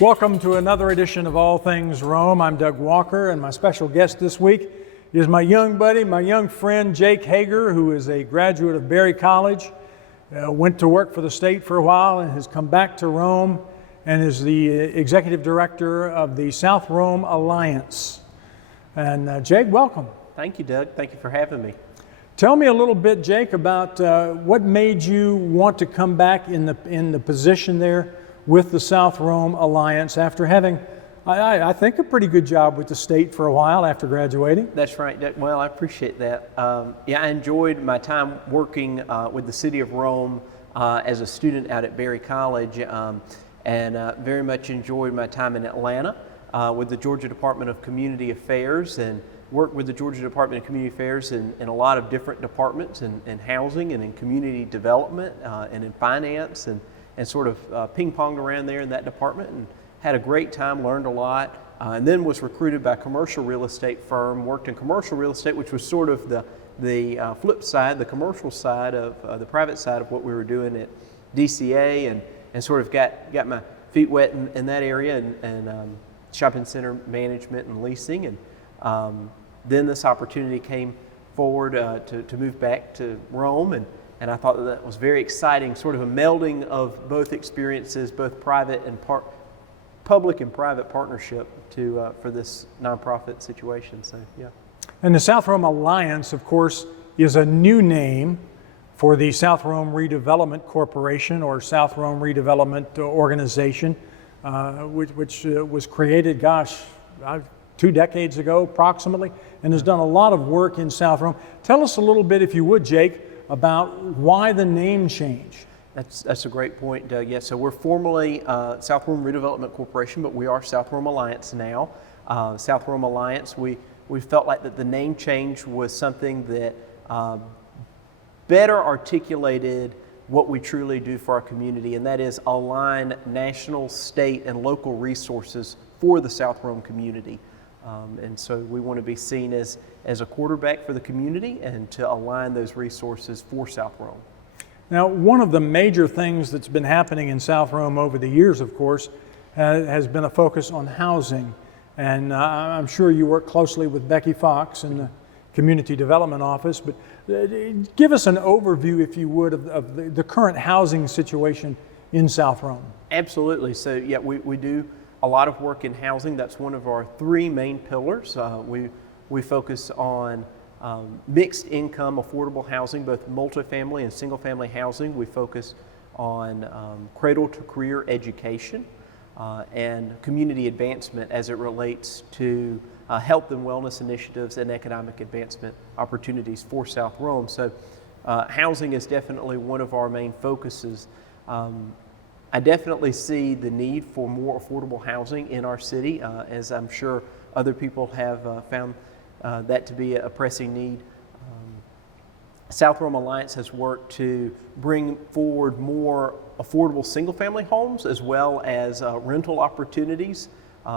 Welcome to another edition of All Things Rome. I'm Doug Walker, and my special guest this week is my young buddy, my young friend, Jake Hager, who is a graduate of Berry College, went to work for the state for a while and has come back to Rome and is the executive director of the South Rome Alliance. And Jake, welcome. Thank you, Doug. Thank you for having me. Tell me a little bit, Jake, about what made you want to come back in the position there with the South Rome Alliance after having, I think, a pretty good job with the state for a while after graduating. That's right. Well, I appreciate that. I enjoyed my time working with the city of Rome as a student out at Berry College, and very much enjoyed my time in Atlanta with the Georgia Department of Community Affairs, and worked with the Georgia Department of Community Affairs in a lot of different departments, in housing and in community development and in finance, and sort of ping-ponged around there in that department and had a great time, learned a lot, and then was recruited by a commercial real estate firm, worked in commercial real estate, which was sort of the flip side, the commercial side of the private side of what we were doing at DCA, and sort of got my feet wet in that area, and shopping center management and leasing, and then this opportunity came forward to move back to Rome, and I thought that was very exciting, sort of a melding of both experiences, both private and public and private partnership for this nonprofit situation. So, yeah. And the South Rome Alliance, of course, is a new name for the South Rome Redevelopment Corporation, or South Rome Redevelopment Organization, which was created, 2 decades ago approximately, and has done a lot of work in South Rome. Tell us a little bit, if you would, Jake, about why the name change. That's a great point, Doug. Yeah, so we're formally South Rome Redevelopment Corporation, but we are South Rome Alliance now. South Rome Alliance, we felt like that the name change was something that better articulated what we truly do for our community, and that is align national, state, and local resources for the South Rome community. And so we want to be seen as a quarterback for the community and to align those resources for South Rome. Now, one of the major things that's been happening in South Rome over the years, of course, has been a focus on housing. And I'm sure you work closely with Becky Fox in the Community Development Office, but give us an overview, if you would, of the current housing situation in South Rome. Absolutely. So, yeah, we do a lot of work in housing. That's one of our 3 main pillars. We focus on mixed income, affordable housing, both multifamily and single family housing. We focus on cradle to career education and community advancement as it relates to health and wellness initiatives and economic advancement opportunities for South Rome. So housing is definitely one of our main focuses. I definitely see the need for more affordable housing in our city, as I'm sure other people have found that to be a pressing need. South Rome Alliance has worked to bring forward more affordable single-family homes as well as rental opportunities.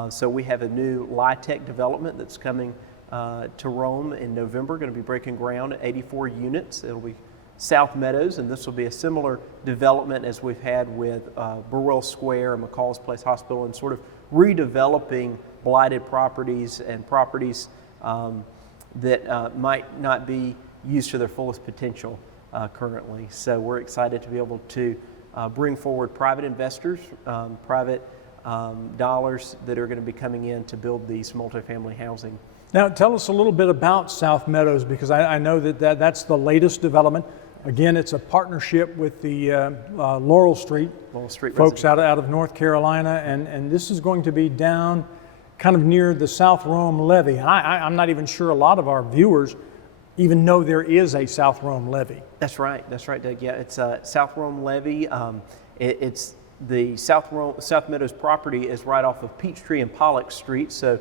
So we have a new LIHTC development that's coming to Rome in November, going to be breaking ground at 84 units. It'll be South Meadows, and this will be a similar development as we've had with Burwell Square and McCall's Place Hospital, and sort of redeveloping blighted properties and properties that might not be used to their fullest potential currently. So we're excited to be able to bring forward private investors, private dollars that are going to be coming in to build these multifamily housing. Now, tell us a little bit about South Meadows, because I know that's the latest development. Again, it's a partnership with the Laurel Street folks out of North Carolina, and this is going to be down kind of near the South Rome levee. I'm not even sure a lot of our viewers even know there is a South Rome levee. That's right, Doug. Yeah, it's South Rome levee. It's the South Meadows property is right off of Peachtree and Pollock Street. So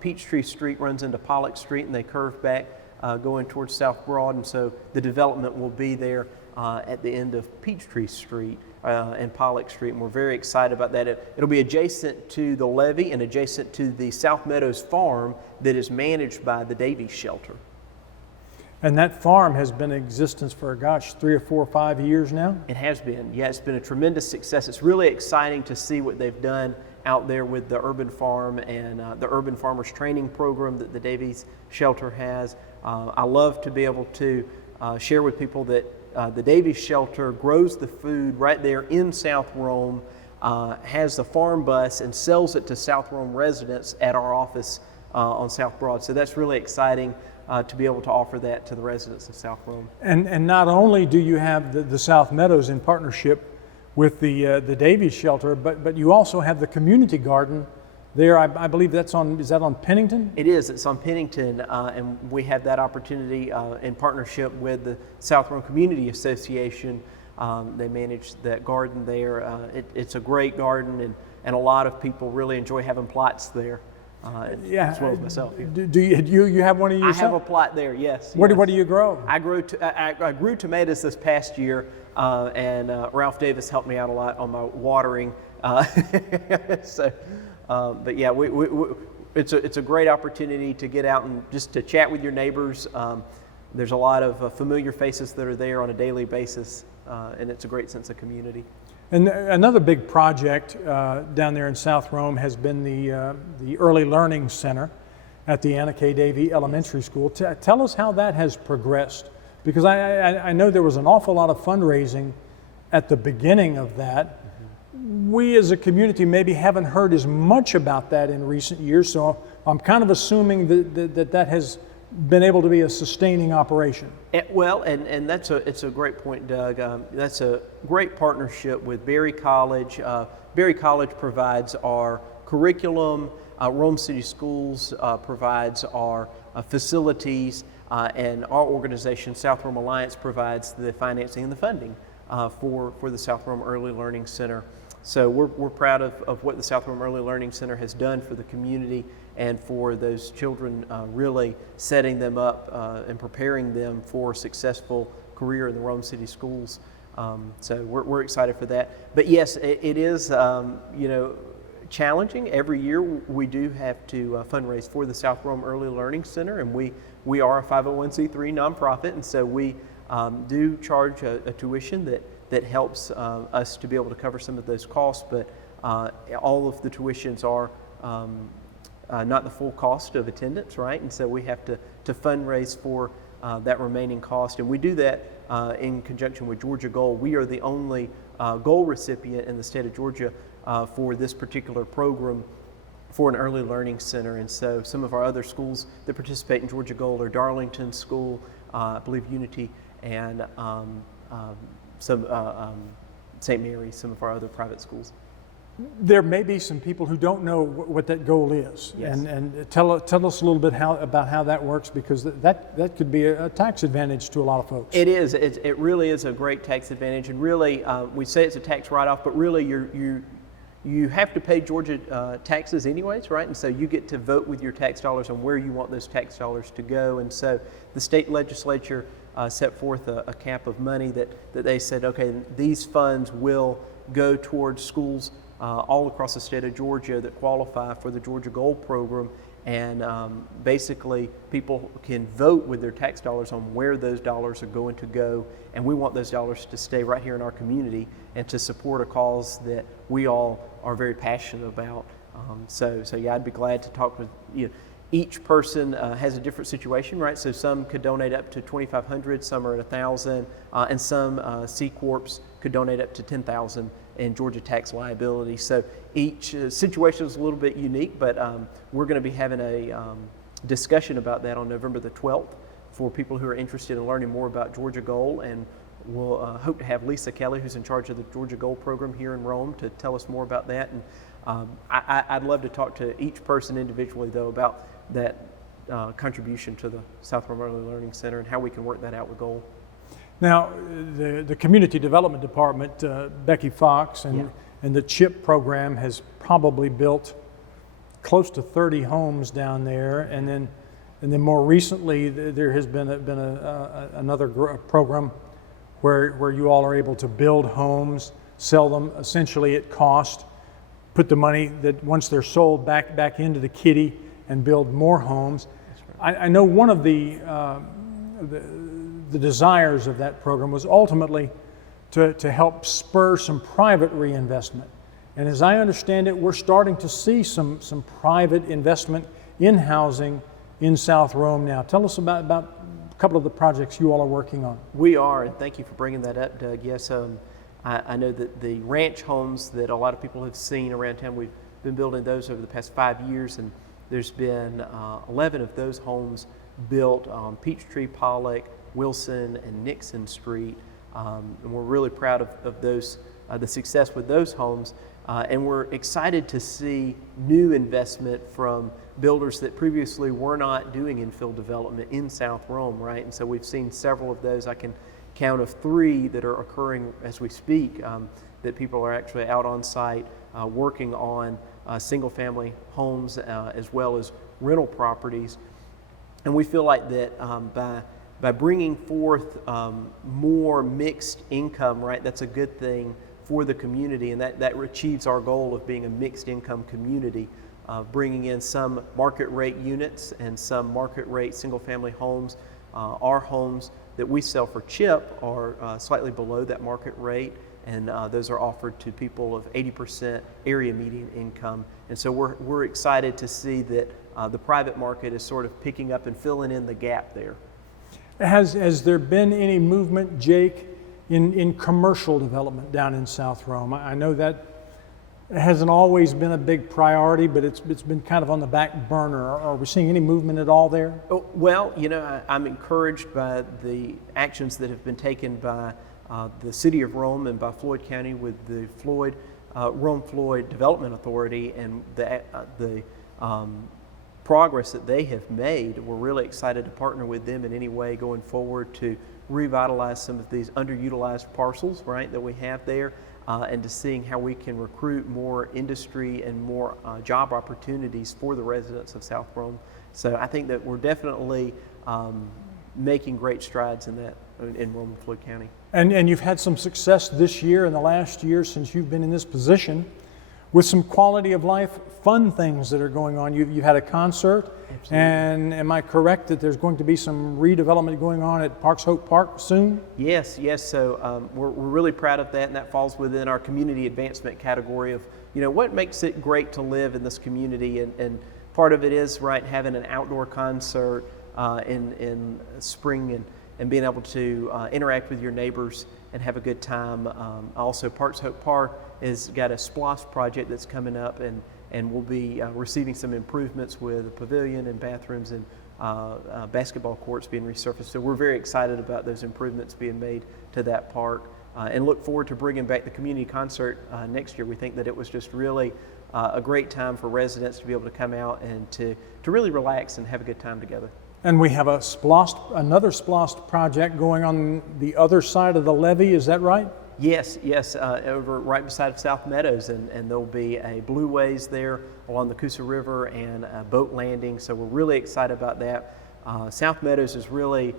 Peachtree Street runs into Pollock Street, and they curve back going towards South Broad, and so the development will be there at the end of Peachtree Street and Pollock Street, and we're very excited about that. It'll be adjacent to the levee and adjacent to the South Meadows farm that is managed by the Davey shelter. And that farm has been in existence for, gosh, 3 or 4 or 5 years now? It has been. Yeah, it's been a tremendous success. It's really exciting to see what they've done out there with the urban farm and the urban farmers training program that the Davey's shelter has. I love to be able to share with people that the Davey's shelter grows the food right there in South Rome, has the farm bus and sells it to South Rome residents at our office on South Broad. So that's really exciting to be able to offer that to the residents of South Rome. And not only do you have the South Meadows in partnership with the Davey's shelter, but you also have the community garden there. I believe is that on Pennington? It is. It's on Pennington, and we have that opportunity in partnership with the South Rome Community Association. They manage that garden there. It's a great garden, and a lot of people really enjoy having plots there. As well as myself. Yeah. Do you have one of yourself? I have a plot there. Yes. What do you grow? I grew tomatoes this past year, and Ralph Davis helped me out a lot on my watering. But yeah, it's a great opportunity to get out and just to chat with your neighbors. There's a lot of familiar faces that are there on a daily basis, and it's a great sense of community. And another big project down there in South Rome has been the Early Learning Center at the Anna K. Davey Elementary School. Tell us how that has progressed, because I know there was an awful lot of fundraising at the beginning of that. We as a community maybe haven't heard as much about that in recent years, so I'm kind of assuming that has been able to be a sustaining operation. And it's a great point, Doug. That's a great partnership with Berry College. Berry College provides our curriculum. Rome City Schools provides our facilities, and our organization, South Rome Alliance, provides the financing and the funding for the South Rome Early Learning Center. So we're proud of what the South Rome Early Learning Center has done for the community and for those children, really setting them up and preparing them for a successful career in the Rome City Schools. So we're excited for that. But yes, it is challenging. Every year we do have to fundraise for the South Rome Early Learning Center, and we are a 501c3 nonprofit, and so we do charge a tuition that helps us to be able to cover some of those costs, but all of the tuitions are not the full cost of attendance, right? And so we have to fundraise for that remaining cost, and we do that in conjunction with Georgia Goal. We are the only goal recipient in the state of Georgia for this particular program for an early learning center. And so some of our other schools that participate in Georgia Goal are Darlington School, I believe Unity, and some St. Mary's, some of our other private schools. There may be some people who don't know what that goal is. Yes. And tell us a little bit about how that works, because that could be a tax advantage to a lot of folks. It is. It really is a great tax advantage, and really we say it's a tax write-off, but really you have to pay Georgia taxes anyways, right? And so you get to vote with your tax dollars on where you want those tax dollars to go. And so the state legislature set forth a cap of money that they said, okay, these funds will go towards schools all across the state of Georgia that qualify for the Georgia Gold program. And basically people can vote with their tax dollars on where those dollars are going to go. And we want those dollars to stay right here in our community and to support a cause that we all are very passionate about. So yeah, I'd be glad to talk with you. Each person has a different situation, right? So some could donate up to $2,500, some are at $1,000, and some C Corps could donate up to $10,000 in Georgia tax liability. So each situation is a little bit unique, but we're going to be having a discussion about that on November the 12th for people who are interested in learning more about Georgia Gold, and we'll hope to have Lisa Kelly, who's in charge of the Georgia Gold program here in Rome, to tell us more about that. And I'd love to talk to each person individually, though, about that contribution to the South Rome Early Learning Center and how we can work that out with Gold. Now, the Community Development Department, Becky Fox, and the CHIP program has probably built close to 30 homes down there, and then more recently there has been another program where you all are able to build homes, sell them essentially at cost, put the money that once they're sold back into the kitty and build more homes. I know one of the the desires of that program was ultimately to help spur some private reinvestment. And as I understand it, we're starting to see some private investment in housing in South Rome now. Tell us about a couple of the projects you all are working on. We are, and thank you for bringing that up, Doug. Yes, I know that the ranch homes that a lot of people have seen around town, we've been building those over the past 5 years, and there's been 11 of those homes built on Peachtree, Pollock, Wilson, and Nixon Street. And we're really proud of those, the success with those homes. And we're excited to see new investment from builders that previously were not doing infill development in South Rome, right? And so we've seen several of those. I can count of 3 that are occurring as we speak, that people are actually out on site working on single family homes as well as rental properties. And we feel like that by bringing forth more mixed income, right, that's a good thing for the community, and that achieves our goal of being a mixed income community, bringing in some market rate units and some market rate single family homes. Our homes that we sell for CHIP are slightly below that market rate, and those are offered to people of 80% area median income. And so we're excited to see that the private market is sort of picking up and filling in the gap there. Has there been any movement, Jake, in commercial development down in South Rome? I know that hasn't always been a big priority, but it's been kind of on the back burner. Are we seeing any movement at all there? Oh, well, you know, I'm encouraged by the actions that have been taken by the City of Rome and by Floyd County with the Rome-Floyd Development Authority, and the progress that they have made. We're really excited to partner with them in any way going forward to revitalize some of these underutilized parcels, right, that we have there, and to seeing how we can recruit more industry and more job opportunities for the residents of South Rome. So I think that we're definitely making great strides in that in Rome and Floyd County. And you've had some success this year and the last year since you've been in this position with some quality of life, fun things that are going on. You've had a concert. Absolutely. And am I correct that there's going to be some redevelopment going on at Parks Hope Park soon? Yes. So we're really proud of that, and that falls within our community advancement category of, you know, what makes it great to live in this community. And part of it is, right, having an outdoor concert in spring and being able to interact with your neighbors and have a good time. Also, Parks Hope Park has got a SPLOST project that's coming up, and we'll be receiving some improvements with a pavilion and bathrooms and basketball courts being resurfaced. So we're very excited about those improvements being made to that park, and look forward to bringing back the community concert next year. We think that it was just really a great time for residents to be able to come out and to really relax and have a good time together. And we have another SPLOST project going on the other side of the levee, is that right? Yes, over right beside South Meadows, and there'll be a Blue Ways there along the Coosa River and a boat landing, so we're really excited about that. South Meadows is really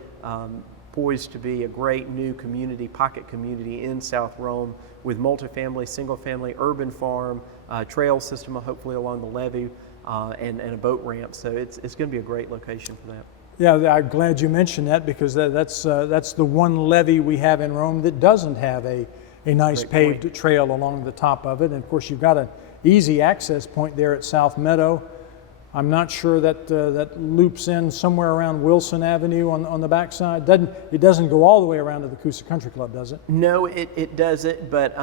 poised to be a great new community, pocket community in South Rome with multifamily, single-family, urban farm, trail system hopefully along the levee, and a boat ramp, so it's going to be a great location for that. Yeah, I'm glad you mentioned that, because that's the one levee we have in Rome that doesn't have a nice paved trail along the top of it. And of course, you've got an easy access point there at South Meadow. I'm not sure that that loops in somewhere around Wilson Avenue on the backside. It doesn't go all the way around to the Coosa Country Club, does it? No, it doesn't, but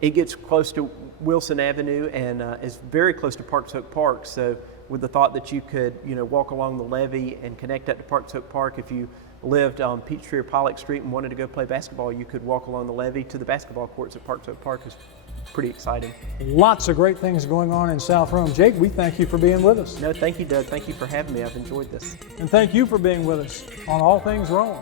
it gets close to Wilson Avenue and is very close to Parks Hope Park. So with the thought that you could, you know, walk along the levee and connect up to Parks Hope Park. If you lived on Peachtree or Pollock Street and wanted to go play basketball, you could walk along the levee to the basketball courts at Parks Hope Park. It's pretty exciting. Lots of great things going on in South Rome. Jake, we thank you for being with us. No, thank you, Doug. Thank you for having me. I've enjoyed this. And thank you for being with us on All Things Rome.